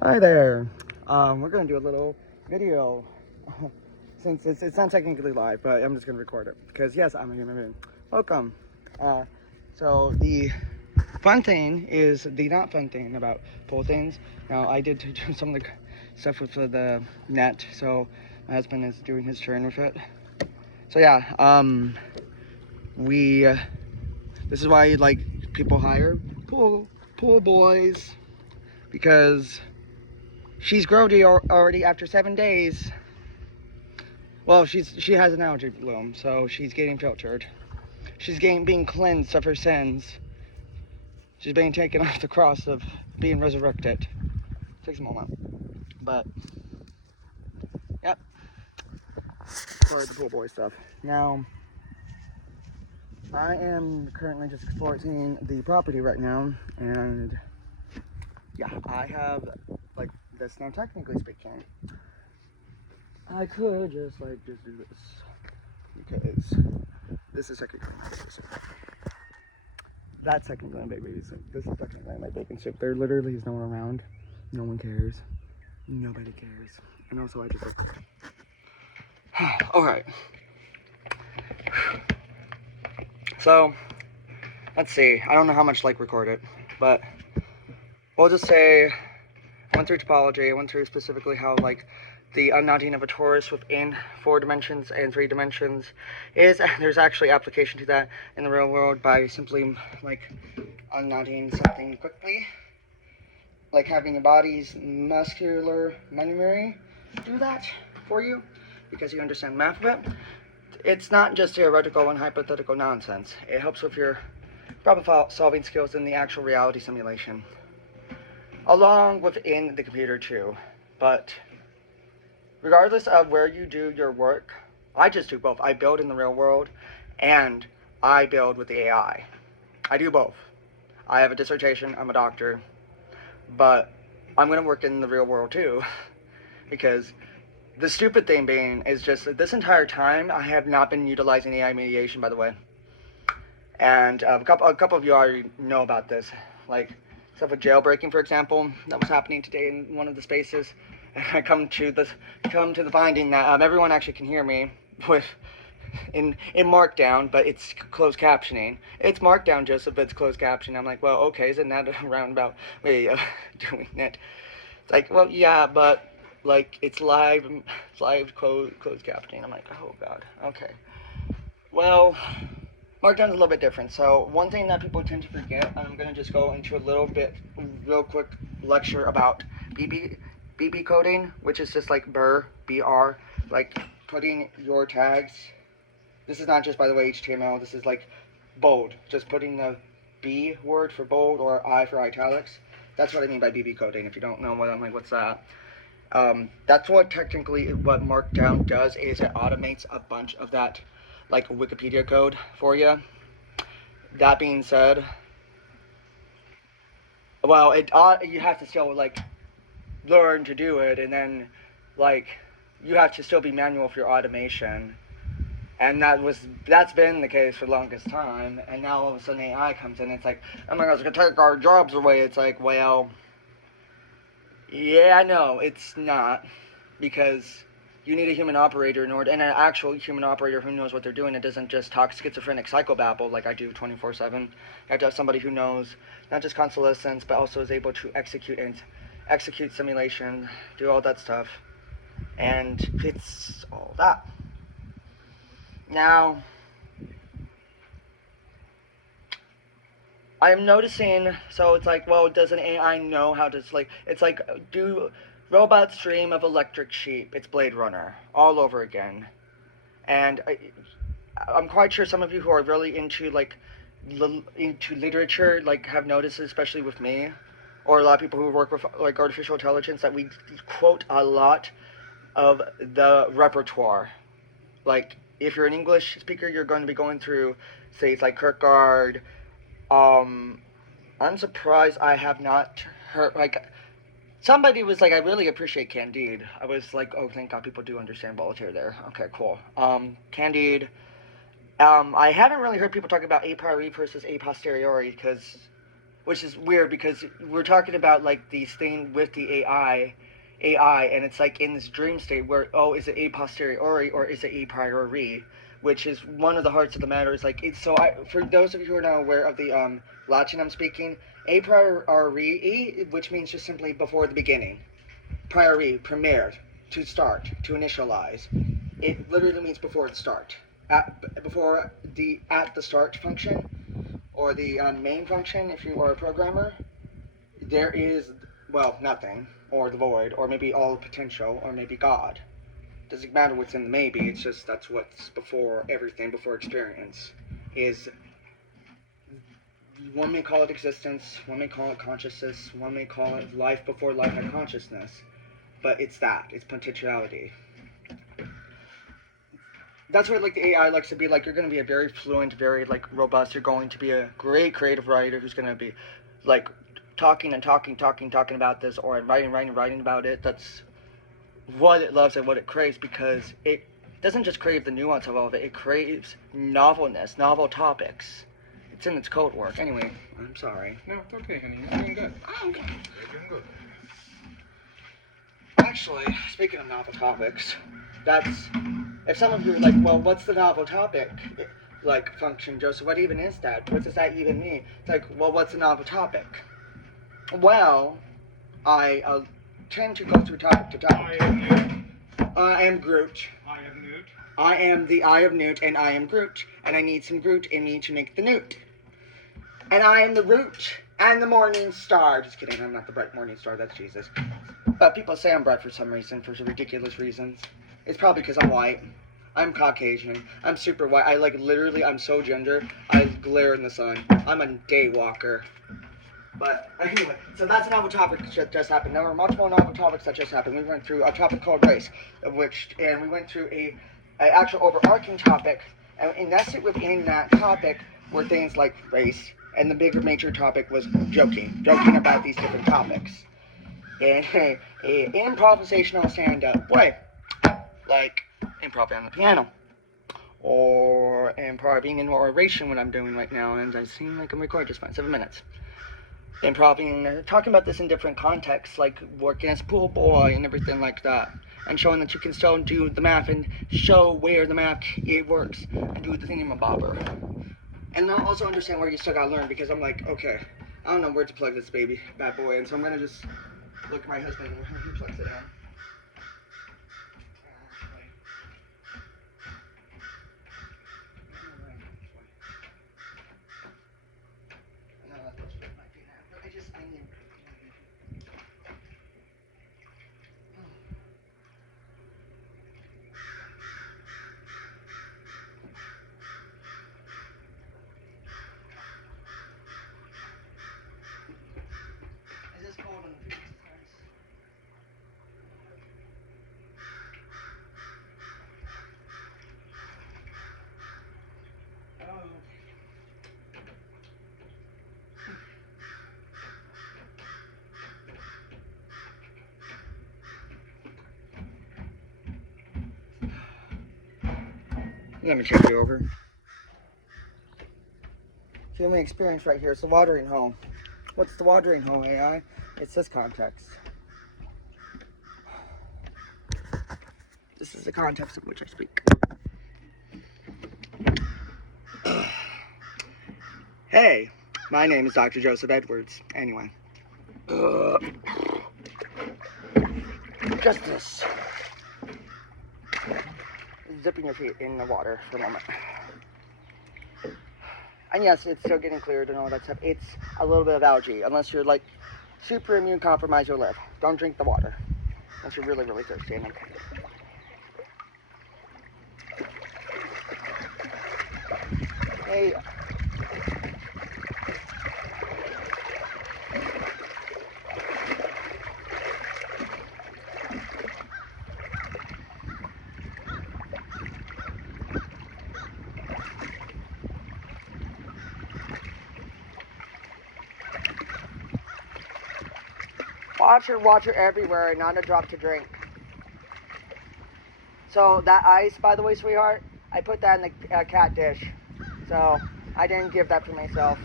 Hi there. We're gonna do a little video since it's not technically live, but I'm just gonna record it because yes, I'm a human being. Welcome. So the fun thing is the not fun thing about pole things. Now I did do some of the stuff with the net, so my husband is doing his turn with it. So yeah, we this is why like people hire pool boys because she's grody already after 7 days. Well, she has an algae bloom, so she's getting filtered. She's being cleansed of her sins. She's being taken off the cross of being resurrected. Takes a moment, but yep. Sorry, the pool boy stuff. Now, I am currently just exploring the property right now, and yeah, I have like this. Now, technically speaking, I could just do this because this is technically my baby soup. That's technically my baby soup. This is technically my bacon soup. There literally is no one around. No one cares. Nobody cares. And also, I just like. Alright. So, let's see. I don't know how much recorded, but we'll just say I went through topology. I went through specifically how the unknotting of a torus within 4 dimensions and 3 dimensions is. There's actually application to that in the real world by simply unknotting something quickly, like having your body's muscular memory do that for you because you understand math of it. It's not just theoretical and hypothetical nonsense. It helps with your problem solving skills in the actual reality simulation, along within the computer too. But regardless of where you do your work, I just do both. I build in the real world and I build with the AI. I do both. I have a dissertation, I'm a doctor, but I'm going to work in the real world too because the stupid thing being is just that this entire time I have not been utilizing AI mediation, by the way. And a couple of you already know about this, like stuff with jailbreaking, for example, that was happening today in one of the spaces. And I come to the finding that everyone actually can hear me with in Markdown, but it's closed captioning. It's Markdown, Joseph, but it's closed captioning. I'm like, well, okay, isn't that a roundabout way of doing it? It's like, well, yeah, but it's live closed captioning. I'm like, oh god, okay. Well, Markdown's a little bit different. So one thing that people tend to forget, I'm gonna just go into a real quick lecture about BB coding, which is just like BR, like putting your tags. This is not just, by the way, HTML. This is bold, just putting the B word for bold or I for italics. That's what I mean by BB coding. If you don't know what I'm like, what's that? That's what technically what Markdown does is it automates a bunch of that Wikipedia code for you. That being said, well, you have to still learn to do it, and then you have to still be manual for your automation. And that's been the case for the longest time, and now all of a sudden AI comes in, and it's like, oh my god, it's gonna take our jobs away. It's like, well, yeah, no, it's not, because you need a human operator and an actual human operator who knows what they're doing. It doesn't just talk schizophrenic psychobabble like I do 24/7. You have to have somebody who knows not just consolescence, but also is able to execute simulation, do all that stuff, and it's all that. Now, I'm noticing, so it's like, well, does an AI know how to, it's like, do robots dream of electric sheep? It's Blade Runner, all over again. And I'm quite sure some of you who are really into, into literature, have noticed, especially with me, or a lot of people who work with, artificial intelligence, that we quote a lot of the repertoire. If you're an English speaker, you're going to be going through, say, it's like Kierkegaard. I'm surprised I have not heard, somebody was like, I really appreciate Candide. I was like, oh, thank God people do understand Voltaire there. Okay, cool. Candide. I haven't really heard people talk about a priori versus a posteriori, because, which is weird because we're talking about like the thing with the AI, and it's like in this dream state where, oh, is it a posteriori or is it a priori, which is one of the hearts of the matter. Is like it's so. For those of you who are not aware of the Latin I'm speaking, a priori, which means just simply before the beginning, priori, premier, to start, to initialize. It literally means before the start, before the at the start function, or the main function. If you are a programmer, there is, well, nothing, or the void, or maybe all potential, or maybe God. Doesn't matter what's in the maybe, it's just that's what's before everything, before experience. Is, one may call it existence, one may call it consciousness, one may call it life before life and consciousness, but it's that, it's potentiality. That's what like the AI likes to be like. You're going to be a very fluent, very like robust. You're going to be a great creative writer who's going to be like talking about this, or writing about it. That's what it loves and what it craves, because it doesn't just crave the nuance of all of it. It craves novelness, novel topics. It's in its code work. Anyway, I'm sorry. No, it's okay, honey. You're doing good. Oh, okay. You're doing good. Actually, speaking of novel topics, that's, if some of you are like, well, what's the novel topic like function, Joseph? What even is that? What does that even mean? It's like, well, what's a novel topic? Well, I tend to go through topic to topic. I am Newt. I am Groot. I am Newt. I am the Eye of Newt, and I am Groot, and I need some Groot in me to make the Newt. And I am the root and the morning star. Just kidding, I'm not the bright morning star, that's Jesus. But people say I'm bright for some reason, for ridiculous reasons. It's probably because I'm white. I'm Caucasian. I'm super white. I like literally, I'm so ginger. I glare in the sun. I'm a day walker. But anyway, so that's a novel topic that just happened. There were multiple novel topics that just happened. We went through a topic called race, and we went through a actual overarching topic, and nested within that topic were things like race, and the bigger major topic was joking about these different topics. In a improvisational stand-up way, like improv on the piano, or improving in oration, what I'm doing right now, and I seem like I'm recording just fine, 7 minutes. Improving, talking about this in different contexts, like working as a pool boy and everything like that, and showing that you can still do the math and show where the math it works and do the thingamabobber. And I'll also understand where you still gotta learn, because I'm like, okay, I don't know where to plug this bad boy, and so I'm gonna just look at my husband and he plugs it in. Let me take you over. Feel my experience right here. It's the watering hole. What's the watering hole, AI? It's this context. This is the context in which I speak. Hey, my name is Dr. Joseph Edwards. Anyway. Just this. Zipping your feet in the water for a moment. And yes, it's still getting cleared and all that stuff. It's a little bit of algae. Unless you're like super immune compromised, you'll live. Don't drink the water unless you're really, really thirsty. And hey. Water everywhere, not a drop to drink. So that ice, by the way, sweetheart, I put that in the cat dish. So I didn't give that for myself.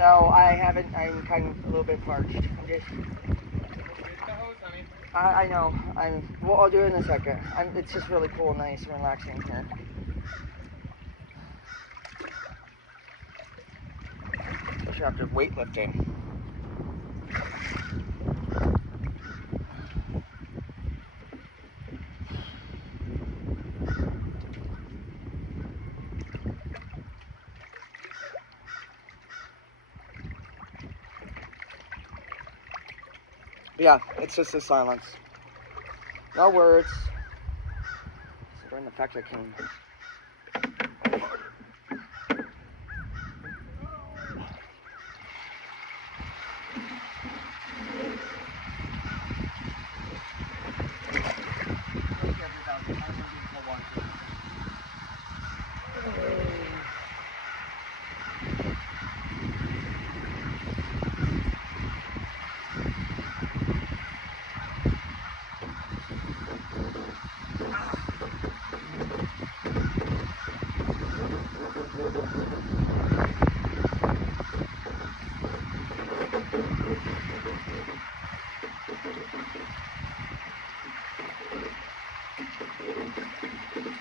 So I haven't, I'm kind of a little bit parched. I'm just, Get the hose, honey. I know, well, I'll do it in a second. It's just really cool, nice, and relaxing here. Especially after weightlifting. Yeah, it's just the silence. No words. During the fact I came.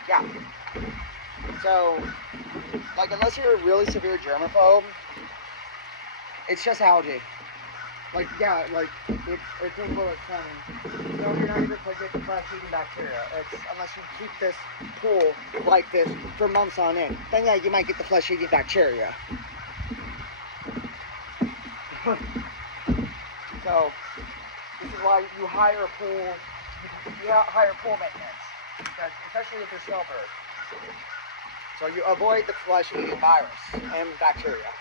Yeah. So, like, unless you're a really severe germaphobe, it's just algae. Like, yeah, like, it's a little funny. No, you're not even like get the flesh-eating bacteria. It's unless you keep this pool like this for months on end. Then yeah, you might get the flesh-eating bacteria. So, this is why you hire a pool. You hire pool maintenance, because, especially if you're snowbird. So you avoid the flesh-eating virus and bacteria.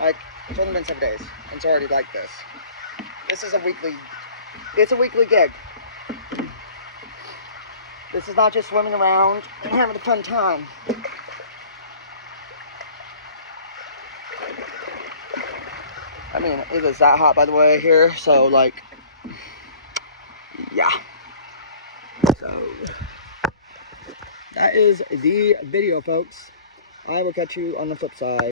Like, it's only been 7 days, and it's already like this. This is it's a weekly gig. This is not just swimming around and having a fun time. I mean, it is that hot, by the way, here, so, like, yeah. So, that is the video, folks. I will catch you on the flip side.